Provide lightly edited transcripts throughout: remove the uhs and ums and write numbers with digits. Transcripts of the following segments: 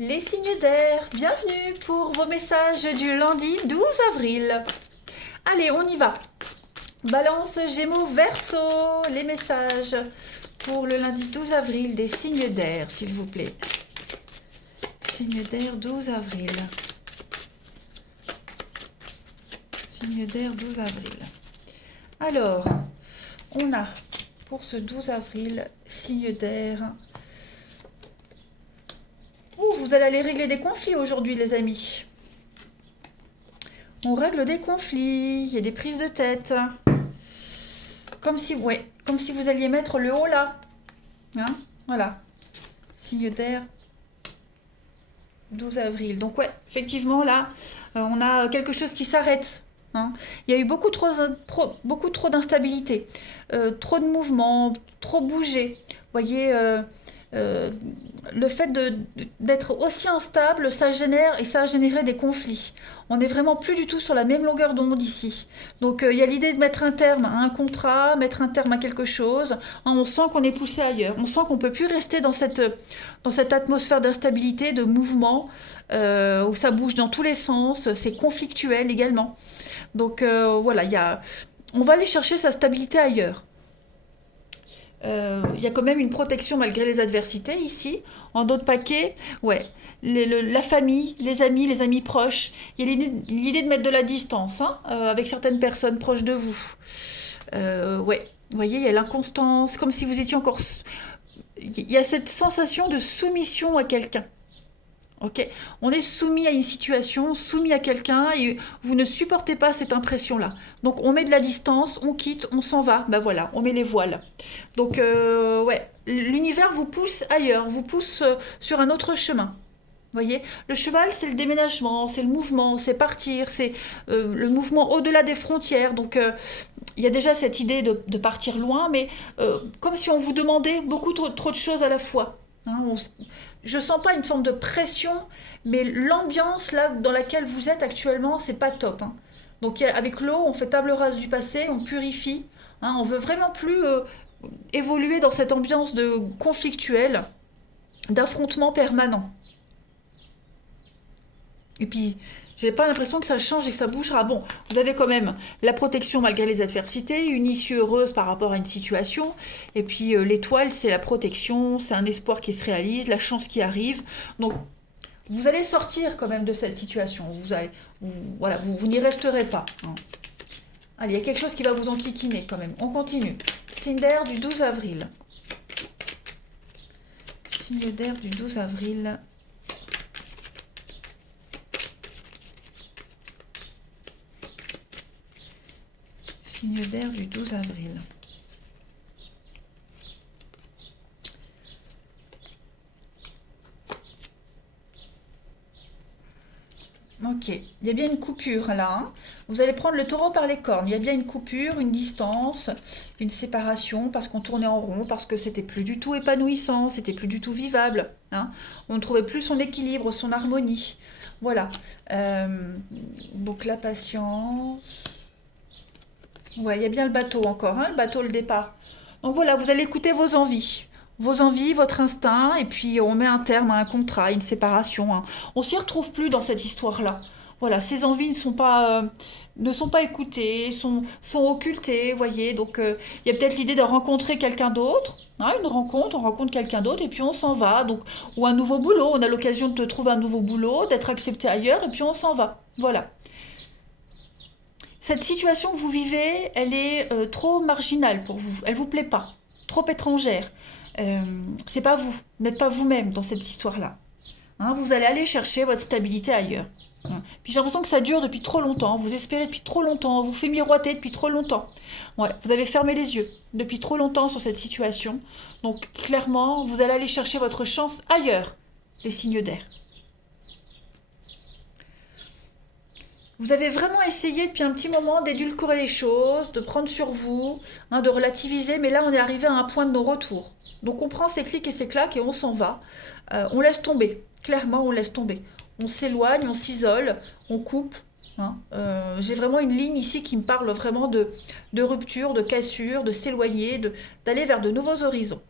Les signes d'air, bienvenue pour vos messages du lundi 12 avril. Allez, on y va. Balance, Gémeaux, Verseau, les messages pour le lundi 12 avril des signes d'air, s'il vous plaît. Signes d'air 12 avril. Signes d'air 12 avril. Alors, on a pour ce 12 avril, signes d'air. Vous allez aller régler des conflits aujourd'hui, les amis. On règle des conflits, il y a des prises de tête. Comme si vous alliez mettre le haut là. Hein, voilà. Signe d'air. 12 avril. Donc ouais, effectivement là, on a quelque chose qui s'arrête. Hein. Il y a eu beaucoup trop d'instabilité, trop de mouvements, trop bougé. Vous voyez, euh, le fait d'être aussi instable, ça génère et ça a généré des conflits. On n'est vraiment plus du tout sur la même longueur d'onde ici. Donc il y a l'idée de mettre un terme à un contrat, mettre un terme à quelque chose. Hein, on sent qu'on est poussé ailleurs. On sent qu'on ne peut plus rester dans cette atmosphère d'instabilité, de mouvement, où ça bouge dans tous les sens. C'est conflictuel également. Donc voilà, on va aller chercher sa stabilité ailleurs. Il y a quand même une protection malgré les adversités ici. En d'autres paquets, ouais, la famille, les amis proches. Il y a l'idée de mettre de la distance hein, avec certaines personnes proches de vous. Ouais, vous voyez, il y a l'inconstance, comme si vous étiez encore... Il y a cette sensation de soumission à quelqu'un. Ok, on est soumis à une situation, soumis à quelqu'un et vous ne supportez pas cette impression-là. Donc on met de la distance, on quitte, on s'en va. Ben voilà, on met les voiles. Donc ouais, l'univers vous pousse ailleurs, vous pousse sur un autre chemin. Vous voyez, le cheval, c'est le déménagement, c'est le mouvement, c'est partir, c'est le mouvement au-delà des frontières. Donc, il y a déjà cette idée de partir loin, mais comme si on vous demandait beaucoup trop de choses à la fois. Hein, je sens pas une forme de pression, mais l'ambiance là dans laquelle vous êtes actuellement, c'est pas top. Hein. Donc avec l'eau, on fait table rase du passé, on purifie. Hein, on veut vraiment plus évoluer dans cette ambiance de conflictuelle, d'affrontement permanent. Et puis, j'ai pas l'impression que ça change et que ça bougera. Bon, vous avez quand même la protection malgré les adversités, une issue heureuse par rapport à une situation. Et puis, l'étoile, c'est la protection, c'est un espoir qui se réalise, la chance qui arrive. Donc, vous allez sortir quand même de cette situation. Voilà, vous n'y resterez pas. Hein. Allez, il y a quelque chose qui va vous enquiquiner quand même. On continue. Signe d'air du 12 avril. Signe d'air du 12 avril. Signe d'air du 12 avril. Ok, il y a bien une coupure là. Hein. Vous allez prendre le taureau par les cornes. Il y a bien une coupure, une distance, une séparation parce qu'on tournait en rond, parce que c'était plus du tout épanouissant, c'était plus du tout vivable. Hein. On ne trouvait plus son équilibre, son harmonie. Voilà. Euh, donc la patience. Ouais, il y a bien le bateau encore, hein, le bateau, le départ. Donc voilà, vous allez écouter vos envies, votre instinct, et puis on met un terme à un contrat, une séparation. Hein. On s'y retrouve plus dans cette histoire-là. Voilà, ces envies ne sont pas écoutées, sont occultées, vous voyez. Donc il y a peut-être l'idée de rencontrer quelqu'un d'autre, hein, une rencontre, on rencontre quelqu'un d'autre et puis on s'en va. Donc, ou un nouveau boulot, on a l'occasion de trouver un nouveau boulot, d'être accepté ailleurs et puis on s'en va. Voilà. Cette situation que vous vivez, elle est trop marginale pour vous. Elle vous plaît pas. Trop étrangère. Euh, c'est pas vous. Vous n'êtes pas vous-même dans cette histoire-là. Hein, vous allez aller chercher votre stabilité ailleurs. Hein. Puis j'ai l'impression que ça dure depuis trop longtemps. Vous espérez depuis trop longtemps. Vous fait miroiter depuis trop longtemps. Ouais, vous avez fermé les yeux depuis trop longtemps sur cette situation. Donc clairement, vous allez aller chercher votre chance ailleurs. Les signes d'air. Vous avez vraiment essayé depuis un petit moment d'édulcorer les choses, de prendre sur vous, hein, de relativiser, mais là on est arrivé à un point de non-retour. Donc on prend ses clics et ses claques et on s'en va. On laisse tomber, clairement on laisse tomber. On s'éloigne, on s'isole, on coupe. Hein. J'ai vraiment une ligne ici qui me parle vraiment de rupture, de cassure, de s'éloigner, d'aller vers de nouveaux horizons.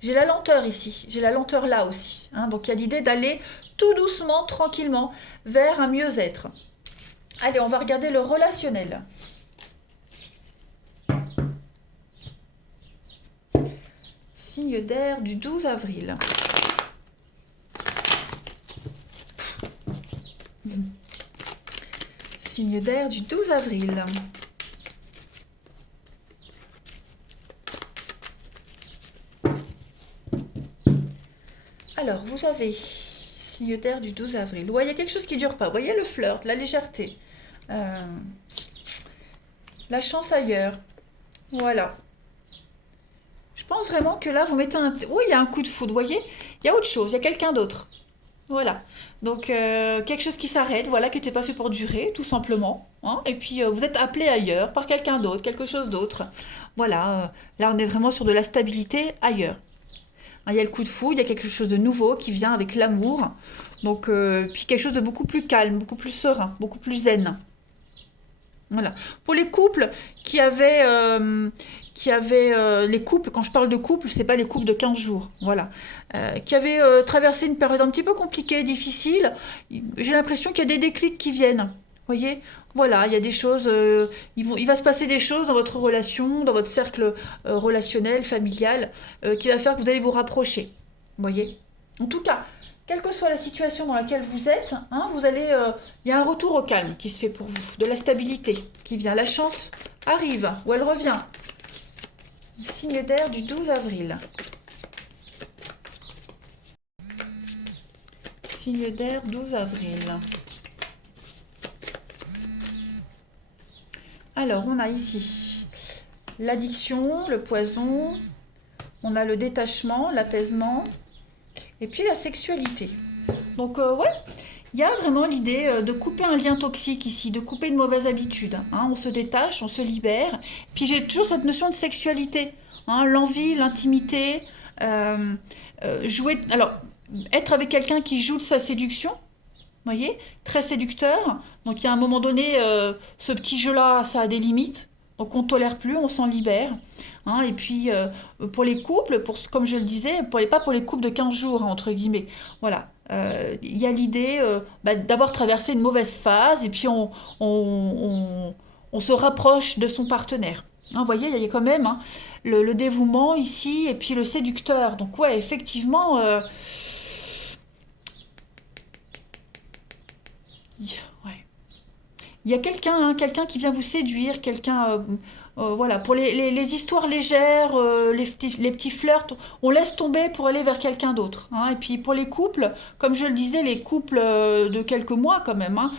J'ai la lenteur ici, j'ai la lenteur là aussi, hein. Donc il y a l'idée d'aller tout doucement, tranquillement, vers un mieux-être. Allez, on va regarder le relationnel. Signe d'air du 12 avril. Signe d'air du 12 avril. Alors, vous avez signe d'air du 12 avril. Ouais, il y a quelque chose qui ne dure pas. Vous voyez le flirt, la légèreté. Euh, la chance ailleurs. Voilà. Je pense vraiment que là, vous mettez un... Oui, il y a un coup de foudre, vous voyez. Il y a autre chose, il y a quelqu'un d'autre. Voilà. Donc, quelque chose qui s'arrête, voilà, qui n'était pas fait pour durer, tout simplement, hein. Et puis, vous êtes appelé ailleurs par quelqu'un d'autre, quelque chose d'autre. Voilà. Là, on est vraiment sur de la stabilité ailleurs. Hein, il y a le coup de foudre, il y a quelque chose de nouveau qui vient avec l'amour. Donc, puis quelque chose de beaucoup plus calme, beaucoup plus serein, beaucoup plus zen. Voilà. Pour les couples qui avaient les couples, quand je parle de couples, c'est pas les couples de 15 jours, voilà, qui avaient traversé une période un petit peu compliquée, difficile, j'ai l'impression qu'il y a des déclics qui viennent. Vous voyez, voilà, il y a des choses, il va se passer des choses dans votre relation, dans votre cercle relationnel, familial, qui va faire que vous allez vous rapprocher. Vous voyez. En tout cas, quelle que soit la situation dans laquelle vous êtes, hein, il y a un retour au calme qui se fait pour vous, de la stabilité qui vient. La chance arrive ou elle revient. Signe d'air du 12 avril. Signe d'air 12 avril. Alors, on a ici l'addiction, le poison, on a le détachement, l'apaisement, et puis la sexualité. Donc, ouais, il y a vraiment l'idée de couper un lien toxique ici, de couper une mauvaise habitude, hein. On se détache, on se libère. Puis j'ai toujours cette notion de sexualité, hein, l'envie, l'intimité, euh, jouer. Alors, être avec quelqu'un qui joue de sa séduction, vous voyez, très séducteur. Donc il y a un moment donné, ce petit jeu-là, ça a des limites. Donc on ne tolère plus, on s'en libère, hein. Et puis pour les couples, comme je le disais, pas pour les couples de 15 jours, hein, entre guillemets. Voilà. Il y a l'idée d'avoir traversé une mauvaise phase et puis on se rapproche de son partenaire. Hein, vous voyez, il y a quand même, hein, le dévouement ici et puis le séducteur. Donc ouais, effectivement, ouais. Il y a quelqu'un, hein, quelqu'un qui vient vous séduire, quelqu'un, voilà, pour les histoires légères, les petits flirts, on laisse tomber pour aller vers quelqu'un d'autre, hein. Et puis pour les couples, comme je le disais, les couples de quelques mois quand même, hein,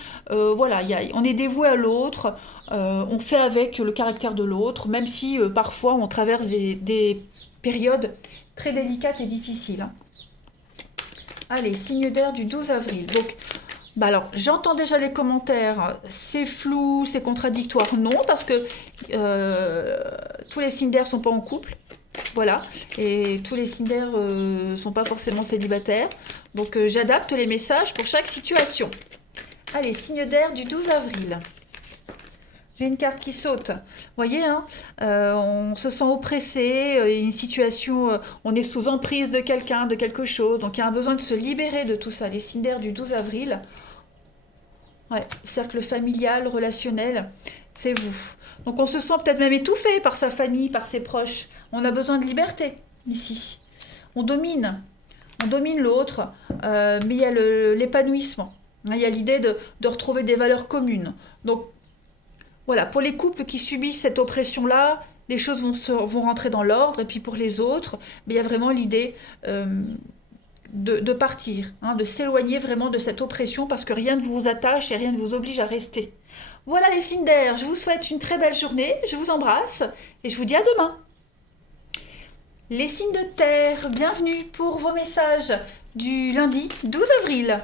voilà, on est dévoué à l'autre, on fait avec le caractère de l'autre, même si parfois on traverse des périodes très délicates et difficiles, hein. Allez, signe d'air du 12 avril. Donc, bah alors, j'entends déjà les commentaires, c'est flou, c'est contradictoire. Non, parce que euh, tous les signes d'air sont pas en couple, voilà, et tous les signes d'air sont pas forcément célibataires. Donc, j'adapte les messages pour chaque situation. Allez, signe d'air du 12 avril. J'ai une carte qui saute. Vous voyez, hein, on se sent oppressé, une situation, on est sous emprise de quelqu'un, de quelque chose. Donc, il y a un besoin de se libérer de tout ça. Les signes d'air du 12 avril. Ouais, cercle familial, relationnel, c'est vous. Donc on se sent peut-être même étouffé par sa famille, par ses proches. On a besoin de liberté ici. On domine, on domine l'autre, mais il y a l'épanouissement. Hein, il y a l'idée de retrouver des valeurs communes. Donc voilà, pour les couples qui subissent cette oppression-là, les choses vont rentrer dans l'ordre. Et puis pour les autres, mais il y a vraiment l'idée de partir, hein, de s'éloigner vraiment de cette oppression parce que rien ne vous attache et rien ne vous oblige à rester. Voilà les signes d'air, je vous souhaite une très belle journée, je vous embrasse et je vous dis à demain. Les signes de terre, bienvenue pour vos messages du lundi 12 avril.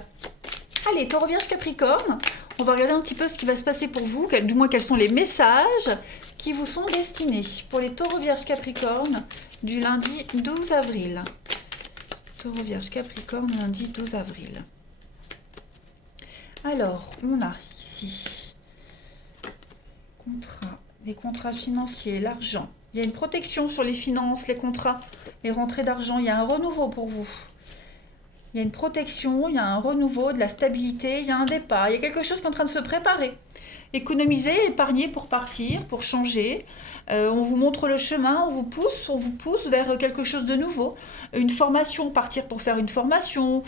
Allez, Taureau Vierge Capricorne, on va regarder un petit peu ce qui va se passer pour vous, du moins quels sont les messages qui vous sont destinés pour les Taureaux Vierge Capricorne du lundi 12 avril. Taureau Vierge Capricorne, lundi 12 avril. Alors, on a ici des contrats financiers, l'argent, Il y a une protection sur les finances, les contrats, les rentrées d'argent. Il y a un renouveau pour vous. Il y a une protection, il y a un renouveau, de la stabilité, il y a un départ. Il y a quelque chose qui est en train de se préparer. Économiser, épargner pour partir, pour changer. On vous montre le chemin, on vous pousse vers quelque chose de nouveau. Une formation, partir pour faire une formation,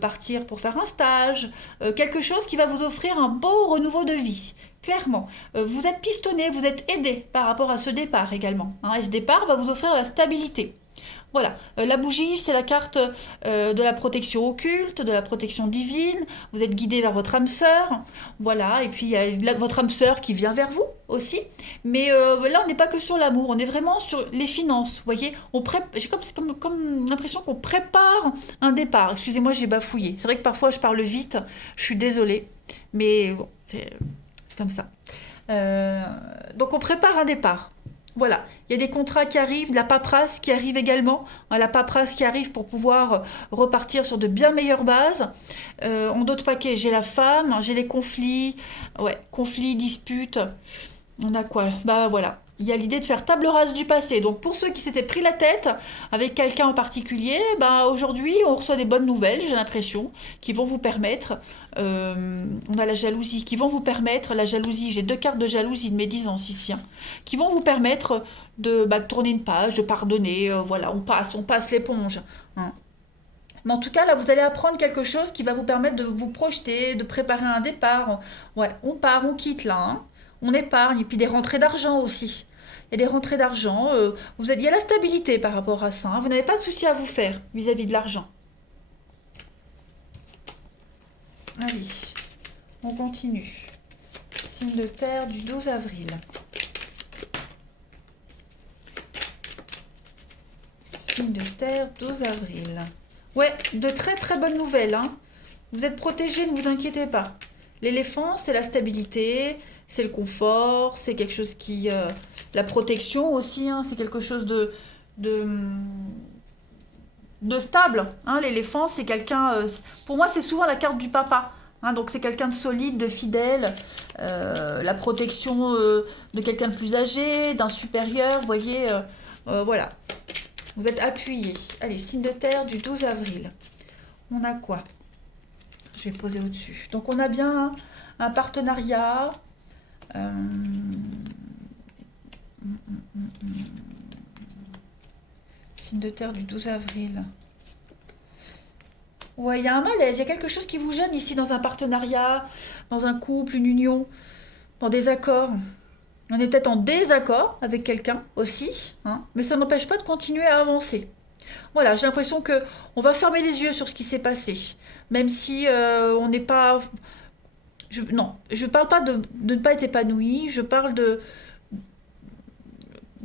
partir pour faire un stage. Quelque chose qui va vous offrir un beau renouveau de vie. Clairement, vous êtes pistonné, vous êtes aidé par rapport à ce départ également. Hein, et ce départ va vous offrir la stabilité. Voilà, la bougie, c'est la carte de la protection occulte, de la protection divine. Vous êtes guidé vers votre âme sœur. Voilà, et puis il y a votre âme sœur qui vient vers vous aussi. Mais là, on n'est pas que sur l'amour, on est vraiment sur les finances. Vous voyez, j'ai comme l'impression qu'on prépare un départ. Excusez-moi, j'ai bafouillé. C'est vrai que parfois, je parle vite, je suis désolée. Mais bon, c'est comme ça. Donc, on prépare un départ. Voilà, il y a des contrats qui arrivent, de la paperasse qui arrive également, hein, la paperasse qui arrive pour pouvoir repartir sur de bien meilleures bases. En d'autres paquets, j'ai la femme, j'ai les conflits, ouais, conflits, disputes. On a quoi? Bah voilà. Il y a l'idée de faire table rase du passé. Donc pour ceux qui s'étaient pris la tête avec quelqu'un en particulier, bah aujourd'hui on reçoit des bonnes nouvelles, j'ai l'impression, qui vont vous permettre, on a la jalousie, qui vont vous permettre, la jalousie, j'ai 2 cartes de jalousie de médisance ici, hein, qui vont vous permettre de tourner une page, de pardonner, voilà, on passe l'éponge. Hein. Mais en tout cas, là, vous allez apprendre quelque chose qui va vous permettre de vous projeter, de préparer un départ. Ouais, on part, on quitte là, hein. On épargne, et puis des rentrées d'argent aussi. Il y a des rentrées d'argent, il y a la stabilité par rapport à ça, hein. Vous n'avez pas de souci à vous faire vis-à-vis de l'argent. Allez, on continue. Signe de terre du 12 avril. Signe de terre, 12 avril. Ouais, de très très bonnes nouvelles, hein. Vous êtes protégés, ne vous inquiétez pas. L'éléphant, c'est la stabilité, c'est le confort, c'est quelque chose qui... la protection aussi, hein, c'est quelque chose de, de stable. Hein. L'éléphant, c'est quelqu'un... pour moi, c'est souvent la carte du papa. Hein, donc c'est quelqu'un de solide, de fidèle. La protection de quelqu'un de plus âgé, d'un supérieur, vous voyez. Voilà. Vous êtes appuyé. Allez, signe de terre du 12 avril. On a quoi? Je vais poser au-dessus. Donc on a bien un partenariat. Signe de terre du 12 avril. Ouais, il y a un malaise, il y a quelque chose qui vous gêne ici dans un partenariat, dans un couple, une union, dans des accords. On est peut-être en désaccord avec quelqu'un aussi, hein, mais ça n'empêche pas de continuer à avancer. Voilà, j'ai l'impression que on va fermer les yeux sur ce qui s'est passé, même si on n'est pas... non, je ne parle pas de ne pas être épanoui, je parle de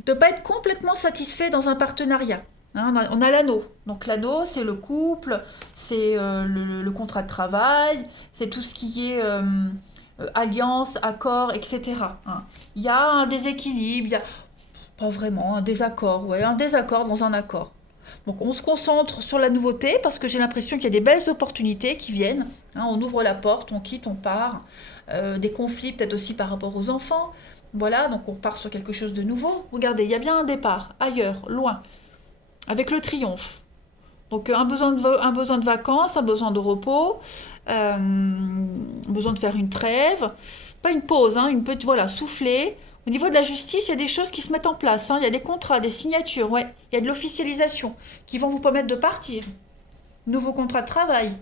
ne pas être complètement satisfait dans un partenariat. Hein, on a l'anneau. Donc l'anneau, c'est le couple, c'est le contrat de travail, c'est tout ce qui est alliance, accord, etc. Hein. Il y a un déséquilibre, il y a pas vraiment un désaccord, ouais, un désaccord dans un accord. Donc on se concentre sur la nouveauté parce que j'ai l'impression qu'il y a des belles opportunités qui viennent. Hein, on ouvre la porte, on quitte, on part. Des conflits peut-être aussi par rapport aux enfants. Voilà, donc on part sur quelque chose de nouveau. Regardez, il y a bien un départ, ailleurs, loin, avec le triomphe. Donc un besoin de vacances, un besoin de repos, besoin de faire une trêve, pas une pause, hein, une petite, voilà, souffler. Au niveau de la justice, il y a des choses qui se mettent en place, hein, il y a des contrats, des signatures, ouais, il y a de l'officialisation qui vont vous permettre de partir. Nouveau contrat de travail.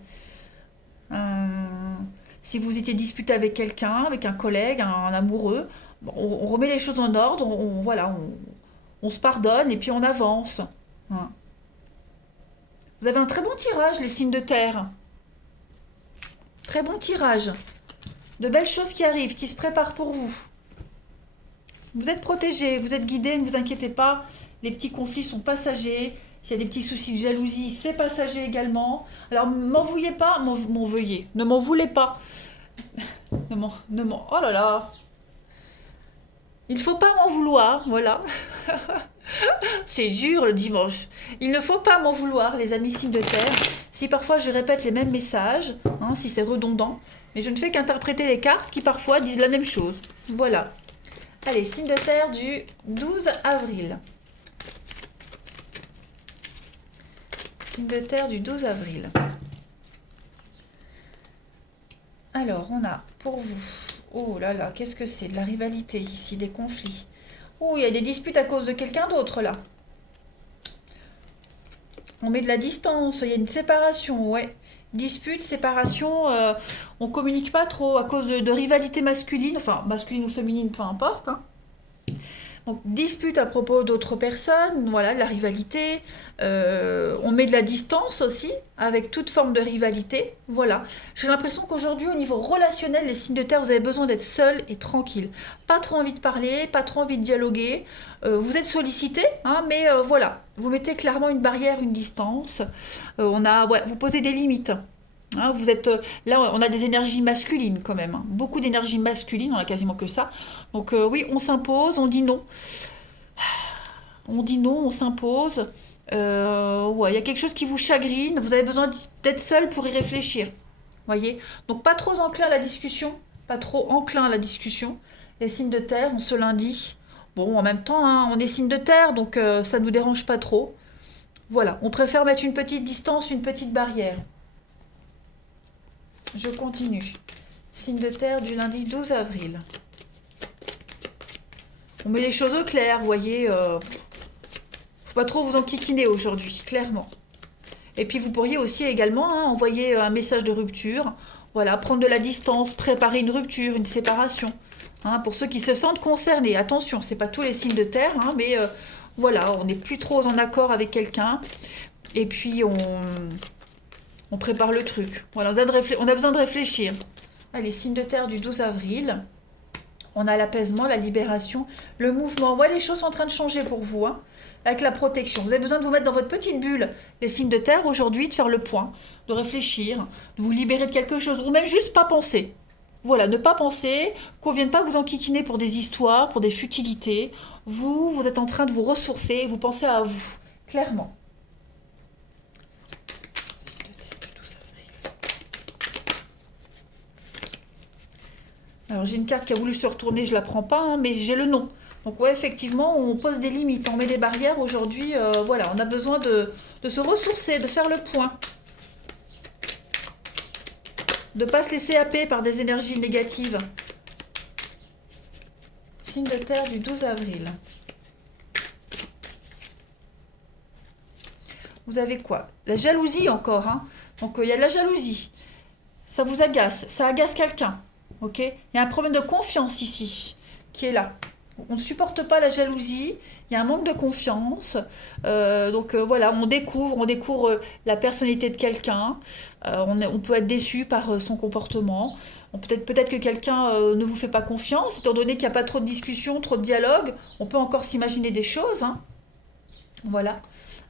Si vous étiez disputé avec quelqu'un, avec un collègue, un amoureux, bon, on remet les choses en ordre, voilà, on se pardonne et puis on avance. Hein. Vous avez un très bon tirage, les signes de terre. Très bon tirage. De belles choses qui arrivent, qui se préparent pour vous. Vous êtes protégés, vous êtes guidés, ne vous inquiétez pas. Les petits conflits sont passagers. S'il y a des petits soucis de jalousie, c'est passager également. Alors, m'en vouillez pas, m'en veuillez. Ne m'en voulez pas. Oh là là. Il ne faut pas m'en vouloir, voilà. C'est dur le dimanche. Il ne faut pas m'en vouloir, les amis signes de terre. Si parfois je répète les mêmes messages, hein, si c'est redondant, mais je ne fais qu'interpréter les cartes qui parfois disent la même chose. Voilà. Allez, signe de terre du 12 avril. Signe de terre du 12 avril. Alors, on a pour vous... Oh là là, qu'est-ce que c'est? De la rivalité ici, des conflits. Oh, il y a des disputes à cause de quelqu'un d'autre là. On met de la distance, il y a une séparation, ouais. Dispute, séparation, on communique pas trop à cause de rivalité masculine, enfin masculine ou féminine, peu importe, hein. Donc, dispute à propos d'autres personnes, voilà, de la rivalité. On met de la distance aussi, avec toute forme de rivalité. Voilà. J'ai l'impression qu'aujourd'hui, au niveau relationnel, les signes de terre, vous avez besoin d'être seul et tranquille. Pas trop envie de parler, pas trop envie de dialoguer. Vous êtes sollicité, hein, mais voilà. Vous mettez clairement une barrière, une distance. Ouais, vous posez des limites. Hein, vous êtes là, on a des énergies masculines quand même, hein. Beaucoup d'énergie masculine, on a quasiment que ça. Donc oui, on s'impose, on dit non. On dit non, on s'impose. Ouais, il y a quelque chose qui vous chagrine, vous avez besoin d'être seul pour y réfléchir. Voyez? Donc pas trop enclin à la discussion, pas trop enclin à la discussion. Les signes de terre, on se lundi. Bon, en même temps, hein, on est signe de terre, donc ça ne nous dérange pas trop. Voilà, on préfère mettre une petite distance, une petite barrière. Je continue. Signe de terre du lundi 12 avril. On met les choses au clair, vous voyez. Faut pas trop vous enquiquiner aujourd'hui, clairement. Et puis vous pourriez aussi également hein, envoyer un message de rupture. Voilà, prendre de la distance, préparer une rupture, une séparation. Hein, pour ceux qui se sentent concernés. Attention, c'est pas tous les signes de terre, hein, mais voilà, on n'est plus trop en accord avec quelqu'un. Et puis on prépare le truc. Voilà, on a besoin de réfléchir. Allez, signe de terre du 12 avril. On a l'apaisement, la libération, le mouvement. Ouais, les choses sont en train de changer pour vous, hein, avec la protection. Vous avez besoin de vous mettre dans votre petite bulle, les signes de terre, aujourd'hui, de faire le point, de réfléchir, de vous libérer de quelque chose, ou même juste pas penser. Voilà, ne pas penser, qu'on ne vienne pas vous enquiquiner pour des histoires, pour des futilités. Vous êtes en train de vous ressourcer, vous pensez à vous, clairement. Alors j'ai une carte qui a voulu se retourner, je la prends pas, hein, mais j'ai le nom. Donc ouais, effectivement, on pose des limites, on met des barrières. Aujourd'hui, voilà, on a besoin de se ressourcer, de faire le point. De ne pas se laisser happer par des énergies négatives. Signe de terre du 12 avril. Vous avez quoi? La jalousie encore, hein. Donc il y a de la jalousie. Ça vous agace, ça agace quelqu'un. Ok? Il y a un problème de confiance ici qui est là. On ne supporte pas la jalousie, il y a un manque de confiance. Voilà, on découvre la personnalité de quelqu'un. On peut être déçu par son comportement. Peut-être que quelqu'un ne vous fait pas confiance, étant donné qu'il n'y a pas trop de discussion, trop de dialogue. On peut encore s'imaginer des choses, hein. Voilà.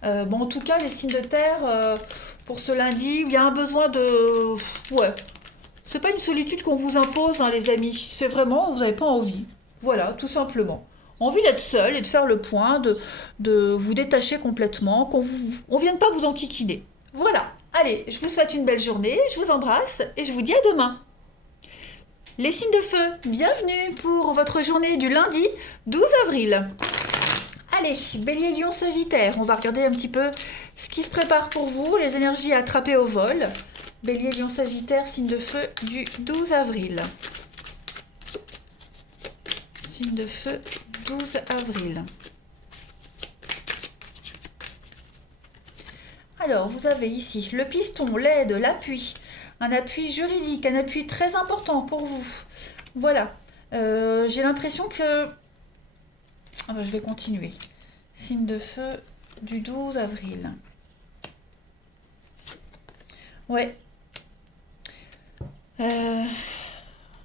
Bon, en tout cas, les signes de terre, pour ce lundi, il y a un besoin de... Ouais, c'est pas une solitude qu'on vous impose, hein, les amis. C'est vraiment, vous n'avez pas envie. Voilà, tout simplement. Envie d'être seul et de faire le point, de vous détacher complètement, on vienne pas vous enquiquiner. Voilà. Allez, je vous souhaite une belle journée, je vous embrasse et je vous dis à demain. Les signes de feu, bienvenue pour votre journée du lundi 12 avril. Allez, Bélier, Lion, Sagittaire, on va regarder un petit peu ce qui se prépare pour vous, les énergies à attraper au vol. Bélier, Lion, Sagittaire, signe de feu du 12 avril. Signe de feu, 12 avril. Alors, vous avez ici le piston, l'aide, l'appui. Un appui juridique, un appui très important pour vous. Voilà. J'ai l'impression que... Ah ben, je vais continuer. Signe de feu du 12 avril. Ouais.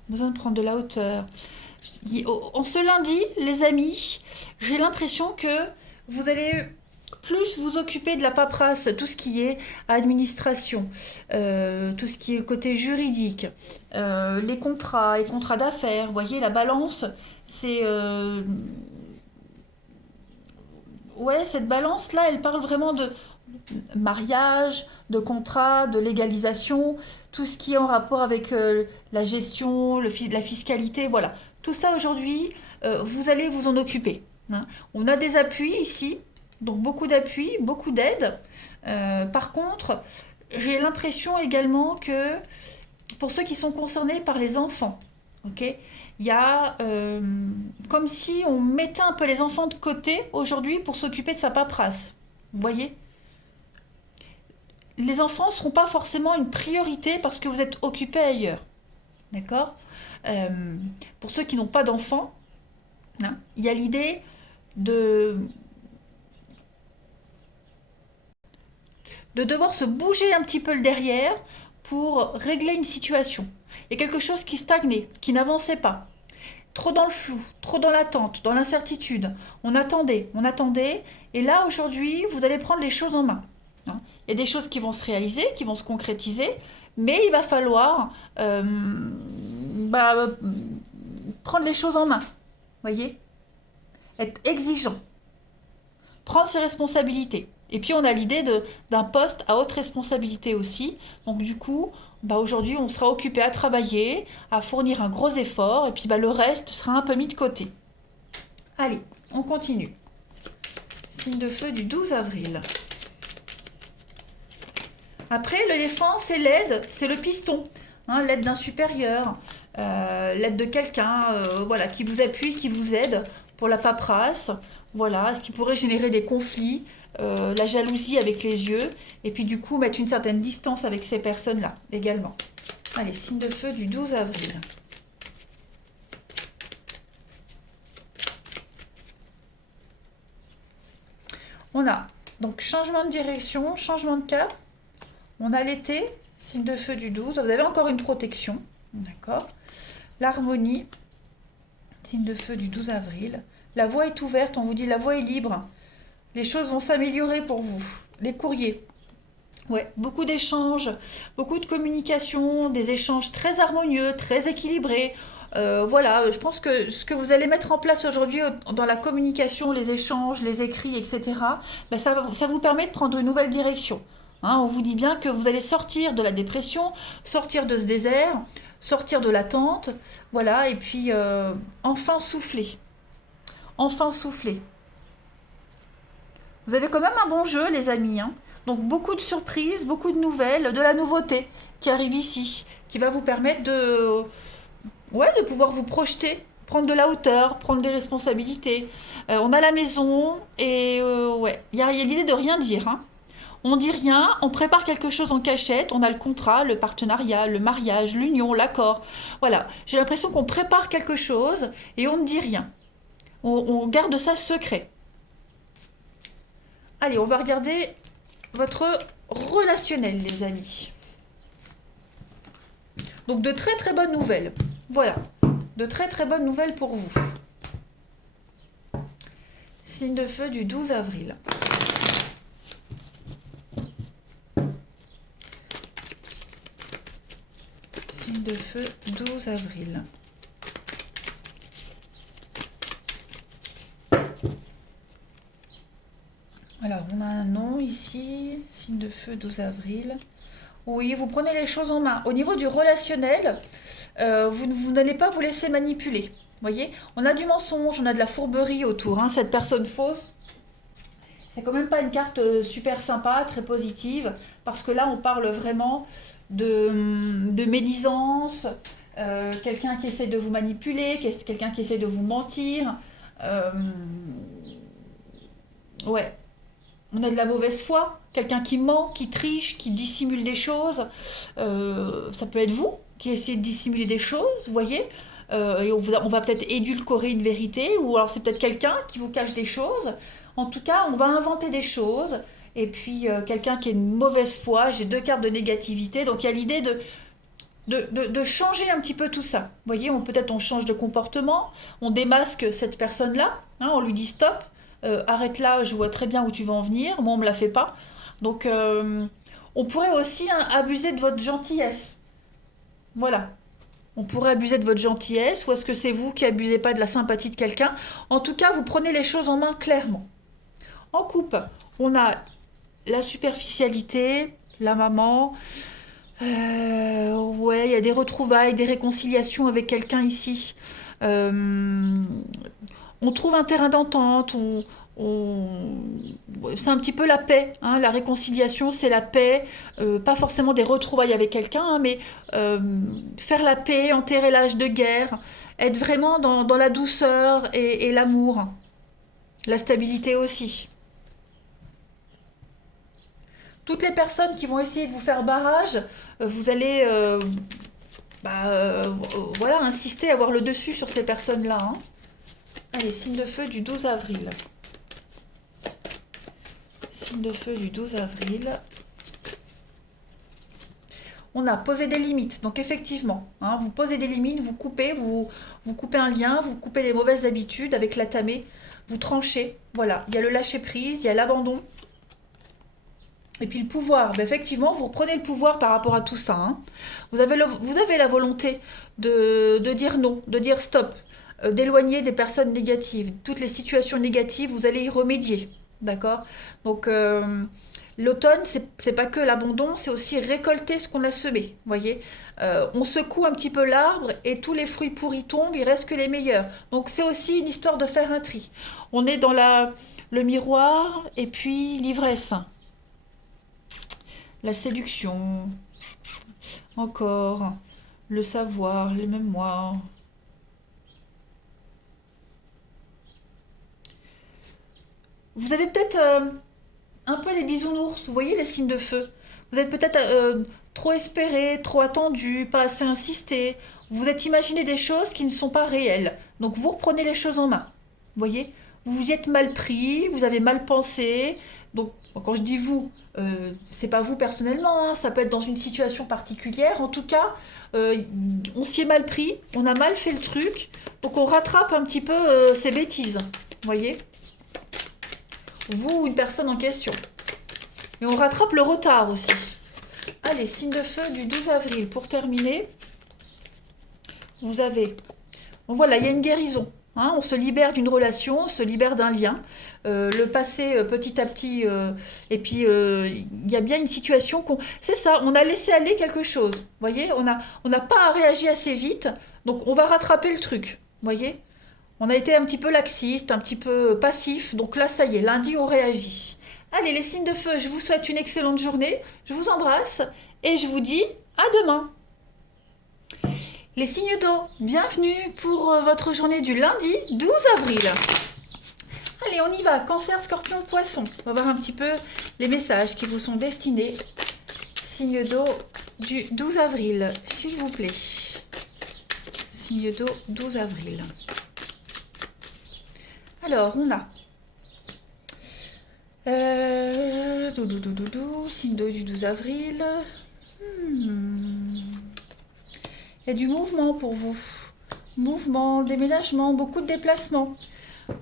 Besoin de prendre de la hauteur. En ce lundi, les amis, j'ai l'impression que vous allez plus vous occuper de la paperasse, tout ce qui est administration, tout ce qui est le côté juridique, les contrats d'affaires. Vous voyez, la balance, c'est... Ouais, cette balance-là, elle parle vraiment de mariage, de contrat, de légalisation, tout ce qui est en rapport avec la gestion, la fiscalité, voilà. Tout ça aujourd'hui, vous allez vous en occuper, hein. On a des appuis ici, donc beaucoup d'appuis, beaucoup d'aides. Par contre, j'ai l'impression également que pour ceux qui sont concernés par les enfants, ok, il y a comme si on mettait un peu les enfants de côté aujourd'hui pour s'occuper de sa paperasse. Vous voyez? Les enfants ne seront pas forcément une priorité parce que vous êtes occupé ailleurs. D'accord? Euh, pour ceux qui n'ont pas d'enfants, hein, il y a l'idée de, de devoir se bouger un petit peu le derrière pour régler une situation. Il y a quelque chose qui stagnait, qui n'avançait pas. Trop dans le flou, trop dans l'attente, dans l'incertitude. On attendait, et là aujourd'hui, vous allez prendre les choses en main, hein. Il y a des choses qui vont se réaliser, qui vont se concrétiser, mais il va falloir prendre les choses en main. Voyez? Être exigeant, prendre ses responsabilités. Et puis on a l'idée d'un poste à haute responsabilité aussi. Donc du coup, aujourd'hui on sera occupé à travailler, à fournir un gros effort, et puis le reste sera un peu mis de côté. Allez, on continue. Signe de feu du 12 avril. Après, l'éléphant, c'est l'aide, c'est le piston, hein, l'aide d'un supérieur, l'aide de quelqu'un, voilà, qui vous appuie, qui vous aide pour la paperasse, voilà, ce qui pourrait générer des conflits, la jalousie avec les yeux, et puis du coup mettre une certaine distance avec ces personnes-là également. Allez, signe de feu du 12 avril. On a donc changement de direction, changement de cap. On a l'été, signe de feu du 12. Vous avez encore une protection, d'accord. L'harmonie, signe de feu du 12 avril. La voie est ouverte, on vous dit la voie est libre. Les choses vont s'améliorer pour vous. Les courriers. Ouais, beaucoup d'échanges, beaucoup de communication, des échanges très harmonieux, très équilibrés. Voilà, je pense que ce que vous allez mettre en place aujourd'hui dans la communication, les échanges, les écrits, etc., ça vous permet de prendre une nouvelle direction. Hein, on vous dit bien que vous allez sortir de la dépression, sortir de ce désert, sortir de l'attente, voilà, et puis enfin souffler. Enfin souffler. Vous avez quand même un bon jeu, les amis, hein. Donc beaucoup de surprises, beaucoup de nouvelles, de la nouveauté qui arrive ici, qui va vous permettre de pouvoir vous projeter, prendre de la hauteur, prendre des responsabilités. On a la maison et il y a l'idée de rien dire, hein. On dit rien, on prépare quelque chose en cachette, on a le contrat, le partenariat, le mariage, l'union, l'accord. Voilà, j'ai l'impression qu'on prépare quelque chose et on ne dit rien. On garde ça secret. Allez, on va regarder votre relationnel, les amis. Donc de très très bonnes nouvelles. Voilà, de très très bonnes nouvelles pour vous. Signe de feu du 12 avril. Signe de feu 12 avril. Alors, on a un nom ici, signe de feu 12 avril. Oui, vous prenez les choses en main. Au niveau du relationnel, vous n'allez pas vous laisser manipuler. Vous voyez, on a du mensonge, on a de la fourberie autour, hein. Cette personne fausse, c'est quand même pas une carte super sympa, très positive, parce que là, on parle vraiment de médisance, quelqu'un qui essaie de vous manipuler, quelqu'un qui essaie de vous mentir. Ouais. On a de la mauvaise foi, quelqu'un qui ment, qui triche, qui dissimule des choses. Ça peut être vous qui essayez de dissimuler des choses, vous voyez. Et on va peut-être édulcorer une vérité, ou alors c'est peut-être quelqu'un qui vous cache des choses. En tout cas, on va inventer des choses. Et puis, quelqu'un qui a une mauvaise foi, j'ai 2 cartes de négativité. Donc, il y a l'idée de changer un petit peu tout ça. Vous voyez, peut-être on change de comportement, on démasque cette personne-là, hein, on lui dit stop. Arrête là, je vois très bien où tu vas en venir, moi on me la fait pas. Donc on pourrait aussi, hein, abuser de votre gentillesse. Voilà. On pourrait abuser de votre gentillesse, ou est-ce que c'est vous qui abusez pas de la sympathie de quelqu'un? En tout cas, vous prenez les choses en main clairement. En couple, on a la superficialité, la maman. Ouais, il y a des retrouvailles, des réconciliations avec quelqu'un ici. Euh, on trouve un terrain d'entente, ouais, c'est un petit peu la paix, hein, la réconciliation, c'est la paix, pas forcément des retrouvailles avec quelqu'un, hein, mais euh, faire la paix, enterrer l'âge de guerre, être vraiment dans la douceur et l'amour, la stabilité aussi. Toutes les personnes qui vont essayer de vous faire barrage, vous allez voilà, insister, avoir le dessus sur ces personnes-là, hein. Allez, signe de feu du 12 avril. Signe de feu du 12 avril. On a posé des limites. Donc effectivement, hein, vous posez des limites, vous coupez un lien, vous coupez des mauvaises habitudes avec la tamée, vous tranchez. Voilà, il y a le lâcher prise, il y a l'abandon. Et puis le pouvoir, ben effectivement, vous reprenez le pouvoir par rapport à tout ça, hein. Vous avez la volonté de dire non, de dire stop, d'éloigner des personnes négatives. Toutes les situations négatives, vous allez y remédier. D'accord. Donc l'automne, c'est pas que l'abandon, c'est aussi récolter ce qu'on a semé. Voyez. On secoue un petit peu l'arbre et tous les fruits pourris tombent, il reste que les meilleurs. Donc c'est aussi une histoire de faire un tri. On est dans le miroir et puis l'ivresse, la séduction, encore, le savoir, les mémoires. Vous avez peut-être un peu les bisounours, vous voyez les signes de feu. Vous êtes peut-être trop espéré, trop attendu, pas assez insisté. Vous êtes imaginé des choses qui ne sont pas réelles. Donc vous reprenez les choses en main. Vous voyez. Vous vous y êtes mal pris, vous avez mal pensé. Donc quand je dis vous, c'est pas vous personnellement, hein, ça peut être dans une situation particulière. En tout cas, euh, on s'y est mal pris, on a mal fait le truc. Donc on rattrape un petit peu ces bêtises. Vous voyez. Vous ou une personne en question. Et on rattrape le retard aussi. Allez, signe de feu du 12 avril. Pour terminer, vous avez... Bon, voilà, il y a une guérison. Hein, on se libère d'une relation, on se libère d'un lien. Le passé, petit à petit... et puis, il y a bien une situation qu'on... C'est ça, on a laissé aller quelque chose. Vous voyez, on n'a pas réagi assez vite. Donc, on va rattraper le truc. Vous voyez. On a été un petit peu laxiste, un petit peu passif. Donc là, ça y est, lundi, on réagit. Allez, les signes de feu, je vous souhaite une excellente journée. Je vous embrasse et je vous dis à demain. Les signes d'eau, bienvenue pour votre journée du lundi 12 avril. Allez, on y va. Cancer, scorpion, poisson. On va voir un petit peu les messages qui vous sont destinés. Signe d'eau du 12 avril, s'il vous plaît. Signe d'eau 12 avril. Alors, on a signe d'eau du 12 avril. Il y a du mouvement pour vous. Mouvement, déménagement, beaucoup de déplacements.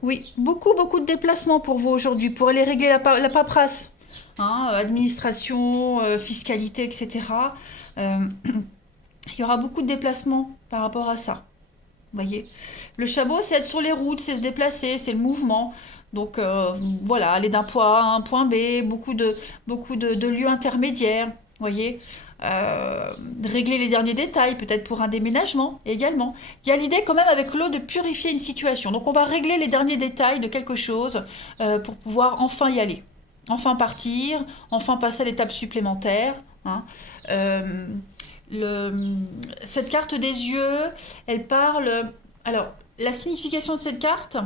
Oui, beaucoup de déplacements pour vous aujourd'hui, pour aller régler la paperasse. Hein, administration, fiscalité, etc. Euh, il y aura beaucoup de déplacements par rapport à ça. Vous voyez, le chabot, c'est être sur les routes, c'est se déplacer, c'est le mouvement. Donc voilà, aller d'un point A à un point B, beaucoup de lieux intermédiaires. Vous voyez. Régler les derniers détails, peut-être pour un déménagement également. Il y a l'idée quand même avec l'eau de purifier une situation. Donc on va régler les derniers détails de quelque chose pour pouvoir enfin y aller. Enfin partir, enfin passer à l'étape supplémentaire. Hein. Euh, le, cette carte des yeux, elle parle... Alors, la signification de cette carte,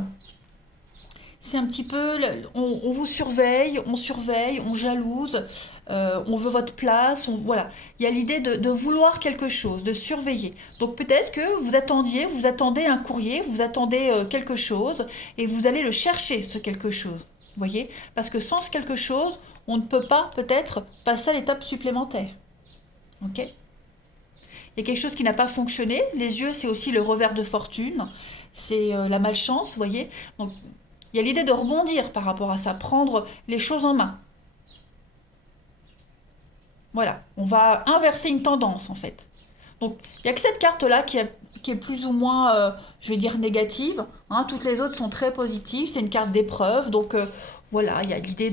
c'est un petit peu... On vous surveille, on jalouse, on veut votre place, voilà. Il y a l'idée de vouloir quelque chose, de surveiller. Donc peut-être que vous attendez un courrier, vous attendez quelque chose, et vous allez le chercher, ce quelque chose. Vous voyez. Parce que sans ce quelque chose, on ne peut pas peut-être passer à l'étape supplémentaire. Ok. Il y a quelque chose qui n'a pas fonctionné. Les yeux, c'est aussi le revers de fortune. C'est la malchance, vous voyez. Donc, il y a l'idée de rebondir par rapport à ça, prendre les choses en main. Voilà, on va inverser une tendance en fait. Donc, il n'y a que cette carte-là qui est plus ou moins, je vais dire, négative. Hein. Toutes les autres sont très positives. C'est une carte d'épreuve. Donc, voilà, il y a l'idée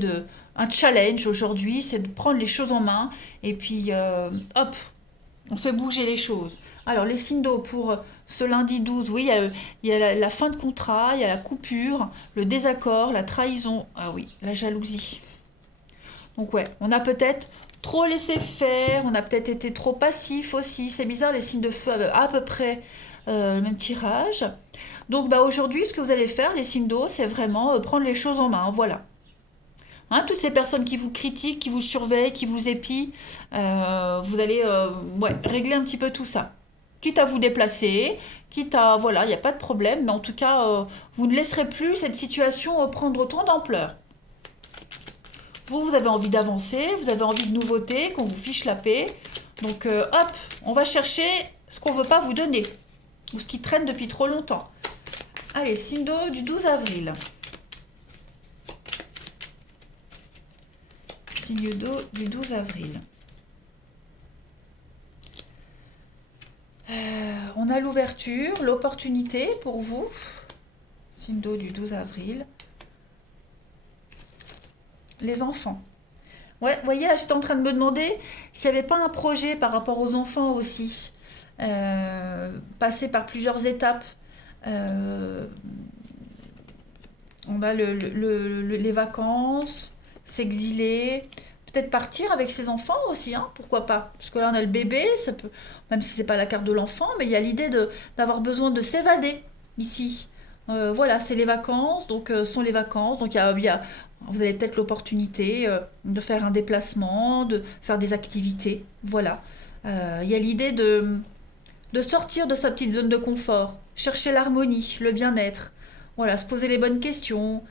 un challenge aujourd'hui, c'est de prendre les choses en main et puis hop, on fait bouger les choses. Alors les signes d'eau pour ce lundi 12, oui, il y a la fin de contrat, il y a la coupure, le désaccord, la trahison, ah oui, la jalousie. Donc ouais, on a peut-être trop laissé faire, on a peut-être été trop passif aussi. C'est bizarre, les signes de feu avaient à peu près le même tirage. Donc bah, aujourd'hui, ce que vous allez faire, les signes d'eau, c'est vraiment prendre les choses en main. Voilà. Hein, toutes ces personnes qui vous critiquent, qui vous surveillent, qui vous épient, vous allez ouais, régler un petit peu tout ça. Quitte à vous déplacer, quitte à... Voilà, il n'y a pas de problème, mais en tout cas, vous ne laisserez plus cette situation prendre autant d'ampleur. Vous avez envie d'avancer, vous avez envie de nouveautés, qu'on vous fiche la paix. Donc hop, on va chercher ce qu'on ne veut pas vous donner, ou ce qui traîne depuis trop longtemps. Allez, signe d'eau du 12 avril. Signe d'eau du 12 avril. On a l'ouverture, l'opportunité pour vous. Signe d'eau du 12 avril. Les enfants. Ouais, vous voyez, là, j'étais en train de me demander s'il n'y avait pas un projet par rapport aux enfants aussi. Passer par plusieurs étapes. Euh, on a les vacances, s'exiler, peut-être partir avec ses enfants aussi, hein, pourquoi pas. Parce que là, on a le bébé, ça peut, même si c'est pas la carte de l'enfant, mais il y a l'idée d'avoir besoin de s'évader ici. Voilà, c'est les vacances, donc sont les vacances. Donc vous avez peut-être l'opportunité de faire un déplacement, de faire des activités. Voilà. Il y a l'idée de sortir de sa petite zone de confort, chercher l'harmonie, le bien-être. Voilà, se poser les bonnes questions.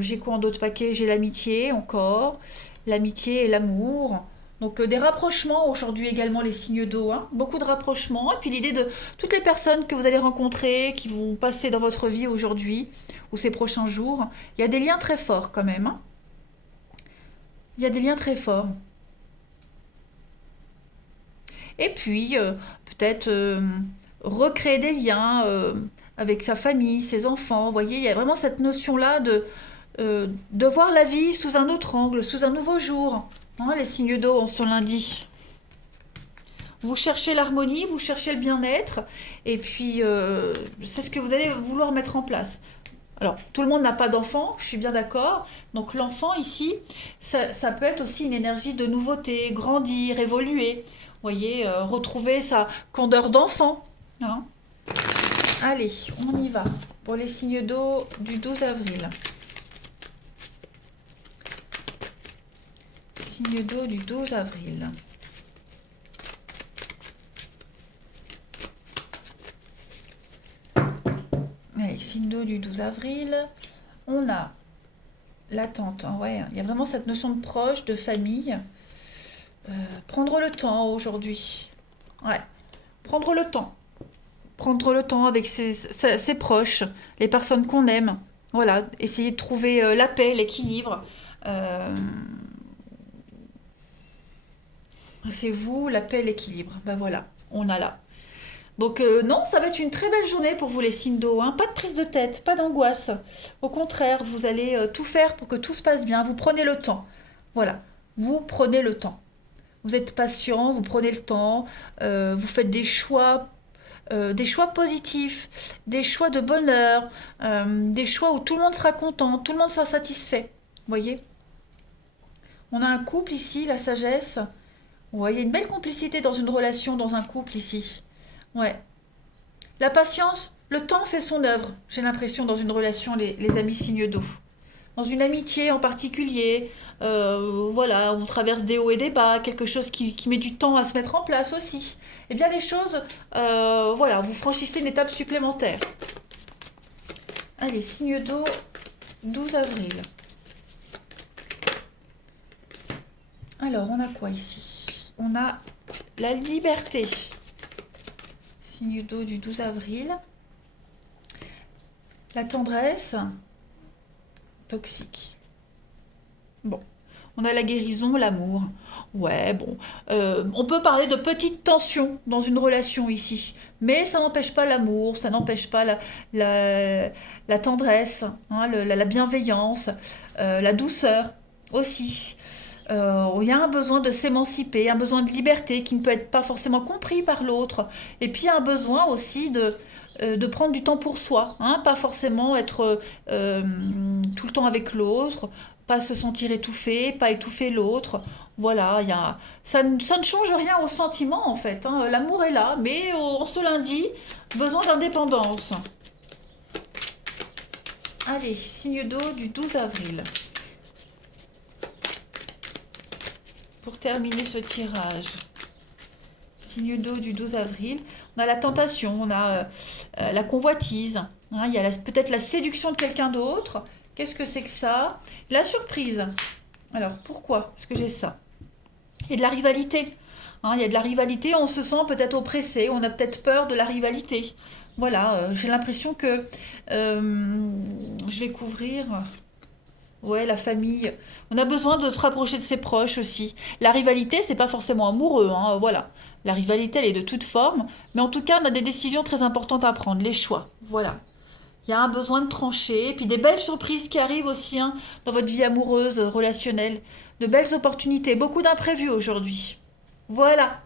J'ai quoi en d'autres paquets? J'ai l'amitié encore, l'amitié et l'amour. Donc des rapprochements aujourd'hui également les signes d'eau, hein. Beaucoup de rapprochements. Et puis l'idée de toutes les personnes que vous allez rencontrer, qui vont passer dans votre vie aujourd'hui ou ces prochains jours. Il y a des liens très forts quand même, hein. Il y a des liens très forts. Et puis, peut-être recréer des liens avec sa famille, ses enfants. Vous voyez, il y a vraiment cette notion-là de voir la vie sous un autre angle, sous un nouveau jour. Hein, les signes d'eau en ce lundi. Vous cherchez l'harmonie, vous cherchez le bien-être, et puis c'est ce que vous allez vouloir mettre en place. Alors, tout le monde n'a pas d'enfant, je suis bien d'accord. Donc l'enfant ici, ça peut être aussi une énergie de nouveauté, grandir, évoluer. Vous voyez, retrouver sa candeur d'enfant. Hein. Allez, on y va pour les signes d'eau du 12 avril. Signe d'eau du 12 avril. Allez, signe d'eau du 12 avril. On a l'attente. Hein, ouais, il y a vraiment cette notion de proche, de famille. Prendre le temps aujourd'hui. Ouais, prendre le temps. Prendre le temps avec ses proches, les personnes qu'on aime. Voilà, essayer de trouver la paix, l'équilibre. Euh, c'est vous, la paix, l'équilibre. Ben voilà, on a là. Donc non, ça va être une très belle journée pour vous les signes d'eau, hein. Pas de prise de tête, pas d'angoisse. Au contraire, vous allez tout faire pour que tout se passe bien. Vous prenez le temps. Voilà, vous prenez le temps. Vous êtes patient, vous prenez le temps, vous faites des choix positifs, des choix de bonheur, des choix où tout le monde sera content, tout le monde sera satisfait. Vous voyez? On a un couple ici, la sagesse. Ouais, il y a une belle complicité dans une relation, dans un couple ici. Ouais. La patience, le temps fait son œuvre, j'ai l'impression, dans une relation, les amis signes d'eau. Dans une amitié en particulier, voilà, on traverse des hauts et des bas, quelque chose qui met du temps à se mettre en place aussi. Eh bien, les choses, voilà, vous franchissez une étape supplémentaire. Allez, signe d'eau, 12 avril. Alors, on a quoi ici? On a la liberté. Signe d'eau du 12 avril. La tendresse, toxique. Bon, on a la guérison, l'amour. Ouais, bon. On peut parler de petites tensions dans une relation ici. Mais ça n'empêche pas l'amour, ça n'empêche pas la tendresse, hein, la bienveillance, la douceur. aussi. Il y a un besoin de s'émanciper, un besoin de liberté qui ne peut être pas forcément compris par l'autre. Et puis un besoin aussi de prendre du temps pour soi, hein, pas forcément être tout le temps avec l'autre, pas se sentir étouffé, pas étouffer l'autre. Voilà, ça ne change rien au sentiment en fait, hein. L'amour est là, mais en ce lundi, besoin d'indépendance. Allez, signe d'eau du 12 avril. Pour terminer ce tirage. Signe d'eau du 12 avril. On a la tentation, on a la convoitise, hein, il y a peut-être la séduction de quelqu'un d'autre. Qu'est-ce que c'est que ça? La surprise. Alors, pourquoi est-ce que j'ai ça? Il y a de la rivalité. Hein, il y a de la rivalité, on se sent peut-être oppressé, on a peut-être peur de la rivalité. Voilà, j'ai l'impression que je vais couvrir. Ouais, la famille. On a besoin de se rapprocher de ses proches aussi. La rivalité, c'est pas forcément amoureux, hein, voilà. La rivalité, elle est de toute forme, mais en tout cas, on a des décisions très importantes à prendre, les choix. Voilà. Il y a un besoin de trancher, et puis des belles surprises qui arrivent aussi, hein, dans votre vie amoureuse, relationnelle. De belles opportunités, beaucoup d'imprévus aujourd'hui. Voilà.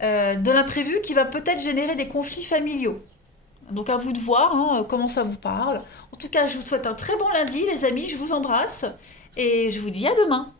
De l'imprévu qui va peut-être générer des conflits familiaux. Donc à vous de voir, hein, comment ça vous parle. En tout cas, je vous souhaite un très bon lundi, les amis. Je vous embrasse et je vous dis à demain.